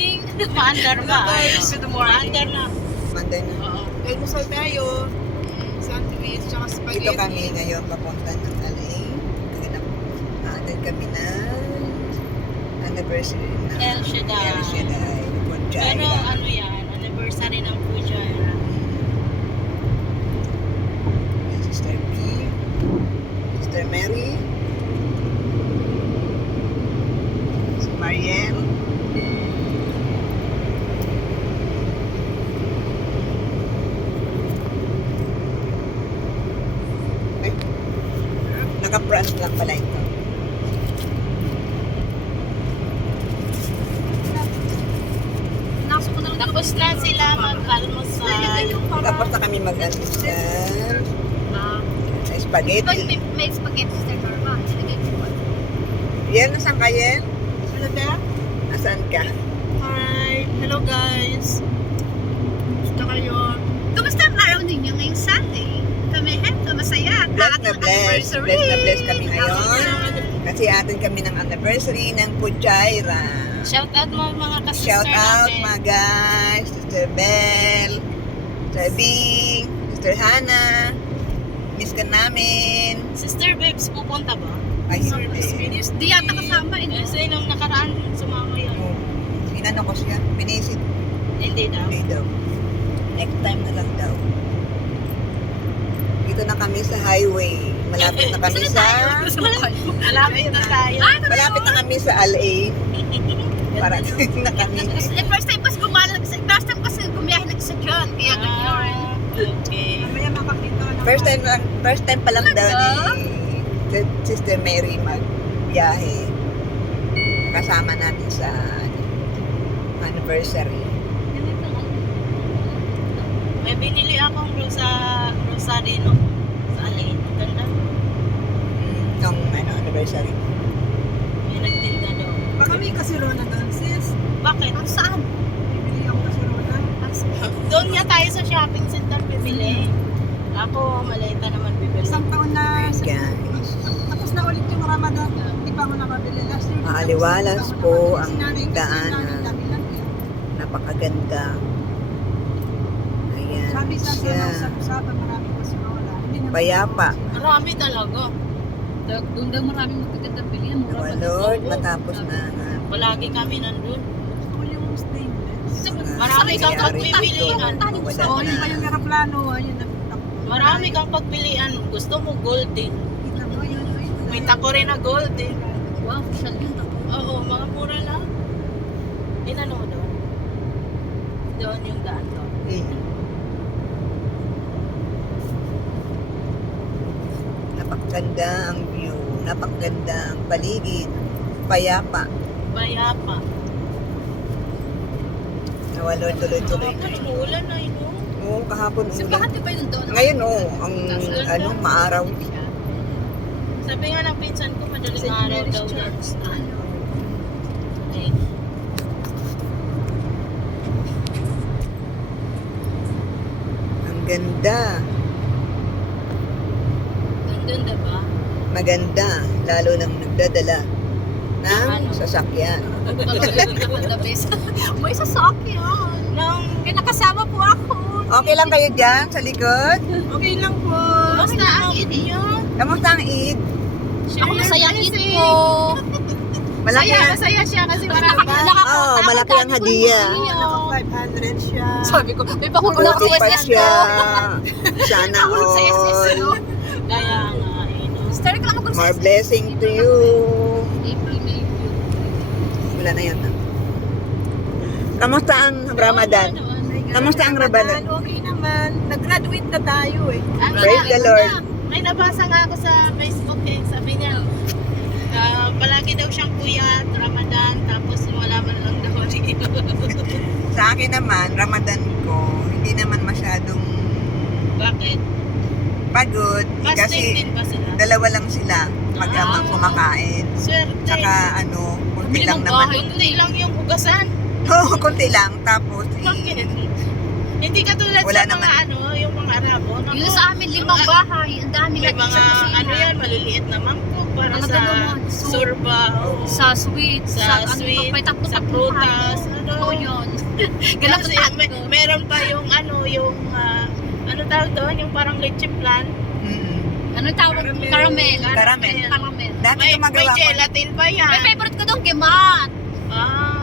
morning. Maandar ba? Good morning. Maandar na. Monday na. Oo. Almusal tayo. Sandwich, tsaka spaghetti. Dito kami ngayon papunta ng LA. Atin kami na anniversary na El Shaddai. El Shaddai. Pero ano yan, anniversary ng Pujaira. Sister P, Sister Mary, si Marielle, ay, naka-front lang pala ito. Tapos na sila mag-almusal. Tapos na kami mag-almusal. Spaghetti. May spaghetti sa Norma. Yan, nasaan ka yan? Ano ba? Nasaan ka? Hi! Hello guys! Gusto kayo? Kamusta ang araw ninyo ngayong Sunday? Kami heto, masaya. Bless na bless. Bless na bless kami ngayon. Kasi atin kami ng anniversary ng Pujaira. Shout out mo mga ka-sister Shout out natin. mga guys. Sister Belle, Sister Bing, Sister Hannah. Miss ka namin. Sister Babes, pupunta ba? Ay, hindi. Di yata kasama eh. Kasi nung nakaraan, sumama yun. Inano ko siya. Binisit. Hindi daw. Hindi daw. Next time na lang daw. Dito na kami sa highway. Malapit na kami sa... Malapit na tayo. Malapit na kami sa LA. Parating na kami. First time kasi gumiyahe na sa John. Kaya ganyan. Okay. Mamaya makakita na. First time pa lang daw ni Sister Mary magbiyahe. Kasama natin sa anniversary. May binili akong Rosarino sa Alain. Ganda. Nung anniversary. May nagtinda doon. Baka may kasirona doon, sis. Bakit? Saan? Bibili ako kasirona. Doon nga tayo sa shopping center bibili. Ako, malita naman bibili. Isang taon na. Guys, Tapos na ulit yung Ramadan. Hindi pa ako nakabili. Last year. maaliwalas po ang Sinanay kasi daanan. namin dami lang eh. Napakaganda. Ayan Sabi sa siya. Sabang maraming kasirona. Hindi naman Payapa. Marami talaga. Doon daw maraming magagandang bilihan. Nawa Lord, matapos na nga. Palagi kami nandun. Gusto ko yung stainless. Marami kang nangyari pagpipilian. dito? Wala Oo, yun na. pa yung aeroplano. Ayun, nagtapo. Marami kang pagpilian. Gusto mo golden. Kita mo, yun. May tako rin na golden. Wow, social yun. Oo, mga mura lang. Inano doon? Doon yung daan doon. Napakaganda ang view. Napakaganda ang paligid. Payapa. Bayapa. Nawa Lord, tuloy-tuloy na. Kahapon, umuulan na yun. Oo, kahapon Sa ulan. bakit ba yun doon? Ngayon, ang maaraw. Sabi nga ng pinsan ko, madaling St. araw Mary's daw yan. Church. Eh, Ang ganda. ang ganda ba? Maganda. Lalo nang nagdadala ng Ano? sasakyan. May sasakyan. Nung, Kaya nakasama po ako. Okay lang kayo dyan sa likod? Okay lang po. basta ang inyo. Kamusta ang Eid? Ako masaya din po. Malaki ang... Masaya siya kasi marami. Oo, malaki ang hadiah. Naka 500 siya. Sabi ko, may pahulog ako Buti sa pa SS siya. ko. Sana Pahulog sa SS all. ko. Kaya nga, Star ka lang ako sa More SS. blessing to you. April, May, June. Wala na yun. Kamusta ang Ramadan? Kamusta ang Ramadan? Okay naman. Nag-graduate na tayo eh. Praise the Lord. May nabasa nga ako sa Facebook eh. Sabi niya, palagi daw siyang puyat, Ramadan, tapos wala man lang daw dito. Sa akin naman, Ramadan ko, hindi naman masyadong Bakit? pagod. Fasting Kasi din ba sila? dalawa lang sila mag-amang kumakain. Swerte. Saka kunti Bili lang ng naman. bahay. Kunti lang yung ugasan. Oo, kunti lang. Tapos, Bakit? Hindi katulad Wala sa mga naman. yung mga Arabo. Yung sa amin, 5 bahay. Ang dami May na mga, yan, maliliit na mangkok para Mga sa ganun, surba. o Sa sweet, sa ano, sweet, may tatlo sa tatlong prutas. bahay. Ano, Oo, Ganun Kasi ang meron pa yung ano tawag doon, yung parang leche plan. Ano tawag? Caramel. Caramel. Caramel. Dati May gumagawa ko. gelatin pa yan. May favorite ko doon, gimat. Ah.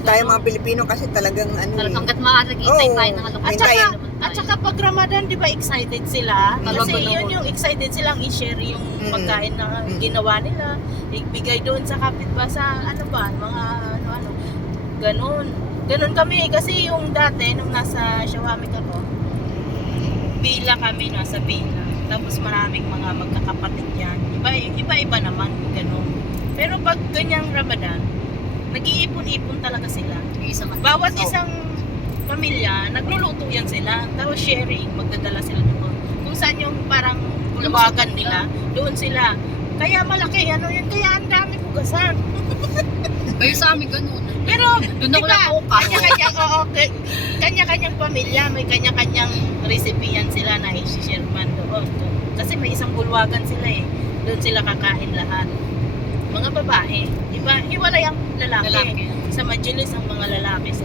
Tayo mga Pilipino kasi talagang ano. Talagang gat maaari nag-iintay Oo. tayo ng alok. Hintayin. At saka pag Ramadan, di ba excited sila? Talaga Kasi naman. yun yung excited silang i-share yung pagkain na ginawa nila. Ibigay doon sa kapitbahay sa mga ano. Ganun kami. Kasi yung dati, nung nasa Shawamik ako, Bila kami, nasa Bila. Tapos maraming mga magkakapatid yan. Iba-iba naman, ganun. Pero pag ganyang Ramadan, nag-iipon-ipon talaga sila. Bawat isang pamilya, nagluluto yan sila. Tapos sharing, magdadala sila doon. Kung saan yung parang bulwagan nila, doon sila. Kaya malaki, yun, kaya ang dami hugasan. Kayo sa amin ganun. Pero, Doon ako nakauka. kanya-kanyang pamilya, may kanya-kanyang recipe yan sila na i-share man doon. Kasi may isang bulwagan sila eh. Doon sila kakain lahat. Mga babae. Hiwalay ang lalaki. Sa Majulis ang mga lalaki sa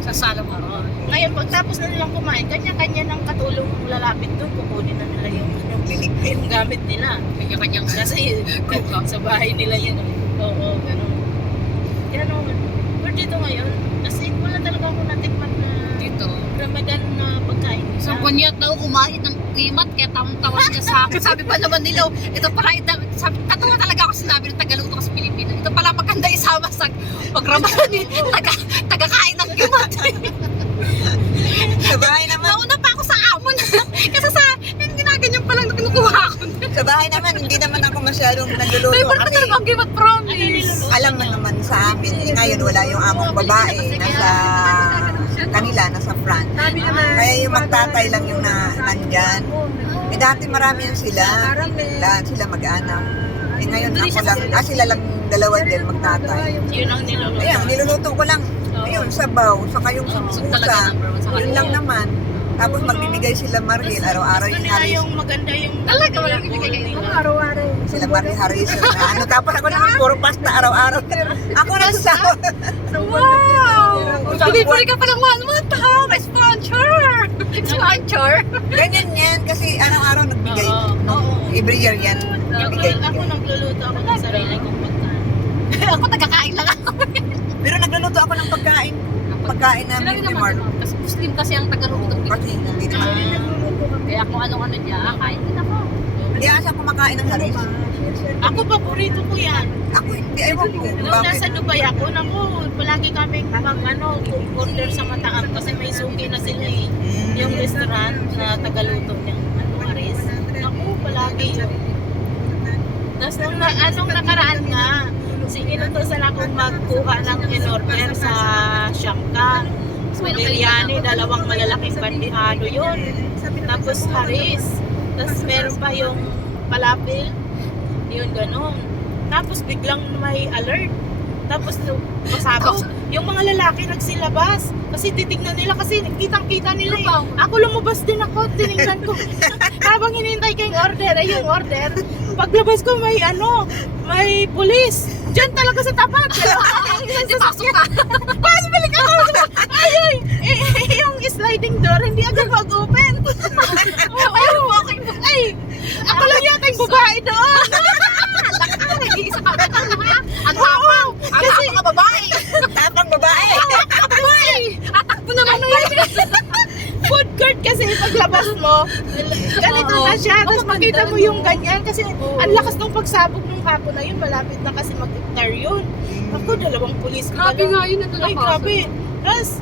Sa sala mo. Oo. Ngayon, pagtapos na nilang kumain, kanya-kanya ng katulong lalapit doon, kukunin na nila yung gamit nila. Kanya-kanyang Kasi sa bahay nila yan. Oo, ganun. Yan o. Pero dito ngayon, as in, wala talaga ako natikman na dito. Ramadan na pagkain. So, kunya daw umahit ng kimat, kaya tamang-tawa niya sa akin. Sabi pa naman nila, ito pala, katawa talaga ako sinabi ng Tagaluto ko sa Pilipino. Ito pala maganda isama sa pag-Ramadan eh. Tagakain ng kimat. Sa bahay naman. Nauna pa ako sa amon. Kasi sa, yung ginaganyan pa lang na kinukuha ako. Sa bahay naman, hindi naman ako masyadong nagluluto. Favorite ko Kasi talaga ang kimat, promise. alam mo naman sa amin, ngayon wala yung among babae. Nasa kanila, nasa France. Kaya yung magtatay lang yung nandyan. Eh dati marami yan sila. Lahat sila mag-anak. Eh ngayon ako lang, sila lang dalawa din magtatay. Yun ang niluluto. Ayan, niluluto ko lang. Ayun, sabaw, saka yung sambusa. Yun lang naman. Tapos magbibigay sila Maril, araw-araw Gusto yung nila haris. yung maganda yung Talaga, wala bibigay kayo. Araw-araw. Sila Maril Harrison na ano. Tapos ako naman puro pasta araw-araw. Ako nagsasawa. Wow! Bibili ka pa ng 1 month ha! May sponsor! Sponsor! Ganyan yan kasi araw-araw nagbigay. Oo. Every year yan. Nagbigay. Ako nagluluto ako ng sarili kong pagkain. Ako tagakain lang ako. Pero nagluluto ako ng pagkain. Pagkain namin ni Marlo. Kasi Muslim kasi ang Tagaluto ng Kasi hindi naman. Kaya kung ano-ano niya, kain din ako. Hindi asa kumakain ng haris. Ako, paborito ko yan. Ako hindi, ewan ko. Nung nasa Dubai ako, palagi kaming order sa Mataam kasi may suki na sila eh. Yung restaurant na tagaluto ng Aris. Ako, palagi yun. Tapos nung nakaraan nga, inutosan akong magkuha ng in-order sa Shanka. Biryani, 2 malalaking bandihado yun. Tapos Haris. Tapos meron pa yung palapil. Yun, ganun. Tapos biglang may alert. Tapos pasabog. Yung mga lalaki nagsilabas. Kasi titignan nila kasi kitang-kita nila eh. Ako lumabas din ako, tinignan ko. Habang hinintay ko yung order, yung order. Paglabas ko may pulis. Diyan talaga sa tapat. Pasok ka. Pas, balik ako. Ay, yung sliding door, hindi agad mag-open. Ay, ako lang yata yung babae doon. Nag-iisa ka ba? Ang hapang. Ang hapang ka babae. Tapang babae. Babae. Atakbo naman Food court kasi paglabas mo, ganito na siya. Tapos makita mo yung ganyan kasi ang lakas ng pagsabog ng hapon na yun. Malapit na kasi mag-tar yun. Ako, 2 pulis. Grabe nga yun. Ay, grabe. Tapos,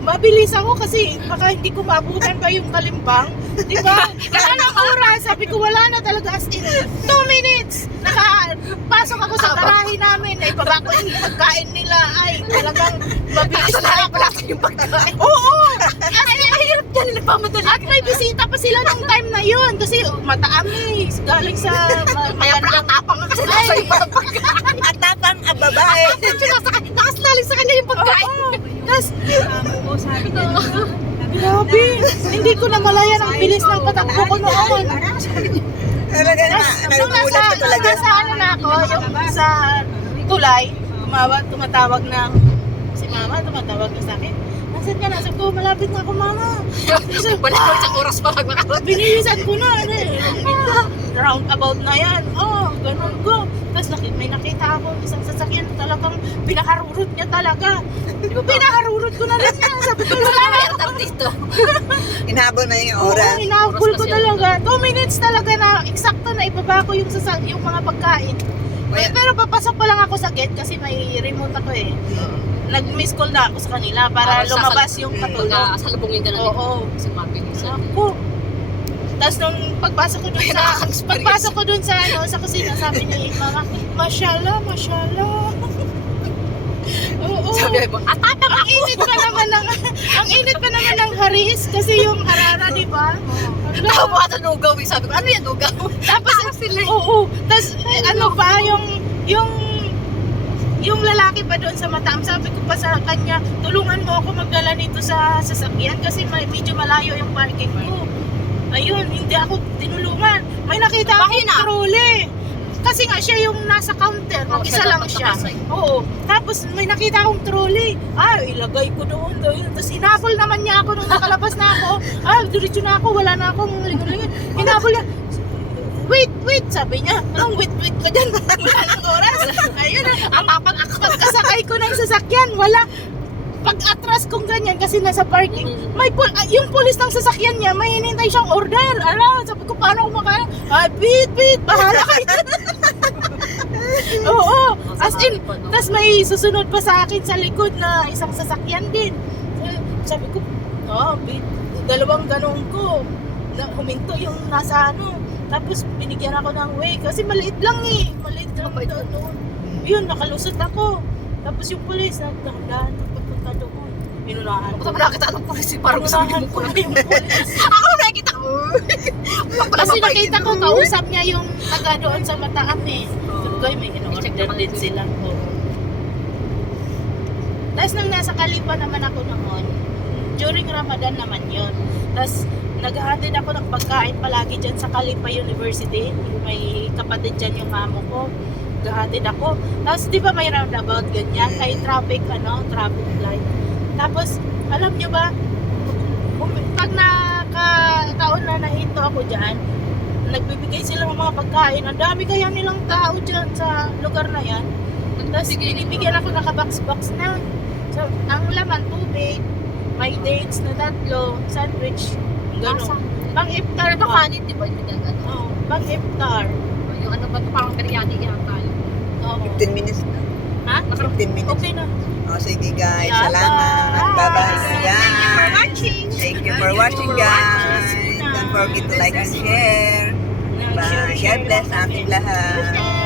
mabilis ako kasi baka hindi ko maabutan pa yung kalimbang. Diba? Kaya ng oras, sabi ko wala na talaga as in 2 minutes. Nakapasok ako sa karahi namin. Ay, baba ko yung pagkain nila. Ay, talagang mabilis na ako. yung pagkain. Oo! Ay, hirap dyan. Nagpamadali. At may bisita pa sila nung time na yun. Kasi Mataam eh. Galing sa Kaya pala tapang ka kasi nasa iba ang pagkain. At tapang ang babae. Nakaslaling sa kanya yung pagkain. Tapos, grabe. Hindi ko na malayan ang bilis ng patakbo ko noon. Talaga na, Nung nagugulat ko talaga. nasa ano na ako, yung sa tulay, tumatawag na si mama, tumatawag na sa akin. Nasaan ka na? Sabi ko, malapit na ako, mama. Wala ko isang oras pa lang nakarating. Binilisan ko na. Roundabout na yan. Oh, ganun ko. Tapos may nakita ako isang sasakyan talagang pinaharurot niya talaga. Di ba pinaharurot ko na rin niya. Sabi ko, Wala na yung dito. Inhabol na yung oo, oras. inahabol Oras ko kasi talaga. 2 minutes talaga na eksakto na ibaba ko yung yung mga pagkain. Kaya- Pero papasok pa lang ako sa gate kasi may remote ako eh. Nag-miss call na ako sa kanila para lumabas yung katulong. Salubungin ka na Oo. dito. Sa mabilisan. Ako. Tapos nung pagpasok ko dun sa sa kusina, sabi ni Mama, mashallah, mashallah. Oo. Sabi mo, atapang Ang init pa naman ng haris kasi yung harara, di ba? Tao mo ata lugaw eh. Sabi ko, ano yan lugaw? Tapos oo. Tapos ano pa yung lalaki pa doon sa Mataam, sabi ko pa sa kanya, tulungan mo ako magdala nito sa sasakyan kasi medyo malayo yung parking ko. Ayun, hindi ako tinulungan. May nakita akong trolley. Kasi nga siya yung nasa counter, mag-isa siya lang dapat siya. nakasay. Oo. Tapos may nakita akong trolley. Ilagay ko doon. Tapos hinabol naman niya ako nung nakalabas na ako. Diretso na ako, wala na akong lingon-lingon. Hinabol niya. Wait, sabi niya. Anong wait ka dyan? Wala nang oras. Ayun ang pagkasakay ko ng sasakyan, wala. Pag-atras kong ganyan kasi nasa parking, yung pulis ng sasakyan niya, may hinintay siyang order. Sabi ko, paano ako makaya? Beat, bahala kayo. Oo, as in, tas may susunod pa sa akin sa likod na isang sasakyan din. Sabi ko, beat, dalawang ganong ko. Huminto yung nasa Tapos binigyan ako ng way kasi maliit lang Maliit lang doon. Yun, nakalusot ako. Tapos yung pulis, nagdahan pagpunta doon. Inunahan ko. Tapos nakita ng polisi, parang sabi mo ko na yung pulis. Ako nakikita ko. Kasi nakita ko, kausap niya yung taga doon sa Mataam eh. Sabi ko, may in-order din sila. Tapos nang nasa Kalipa naman ako noon, during Ramadan naman yun. Tapos naghahatid ako ng pagkain palagi dyan sa Kalipa University. May kapatid dyan yung amo ko. Naghahatid ako. Tapos di ba may roundabout ganyan? May traffic light. Tapos, alam nyo ba, pag nakataon na nahinto ako dyan, nagbibigay sila ng mga pagkain. Ang dami kaya nilang tao dyan sa lugar na yan. Tapos binibigyan ako naka-box-box na. So, ang laman, tubig, may dates na 3, sandwich, gano'n. Pang-iftar Ito pa. kanit, di ba? Oo, pang-iftar. Yung ano ba ito, parang biryani yata. Oo. 15 minutes na. Ha? 15 minutes. Okay na. Sige guys, Yeah, salamat. bye. Bye-bye. Thank you for Yeah. watching. Thank you for watching guys. Don't forget to like and share. Bye. God bless sa ating lahat.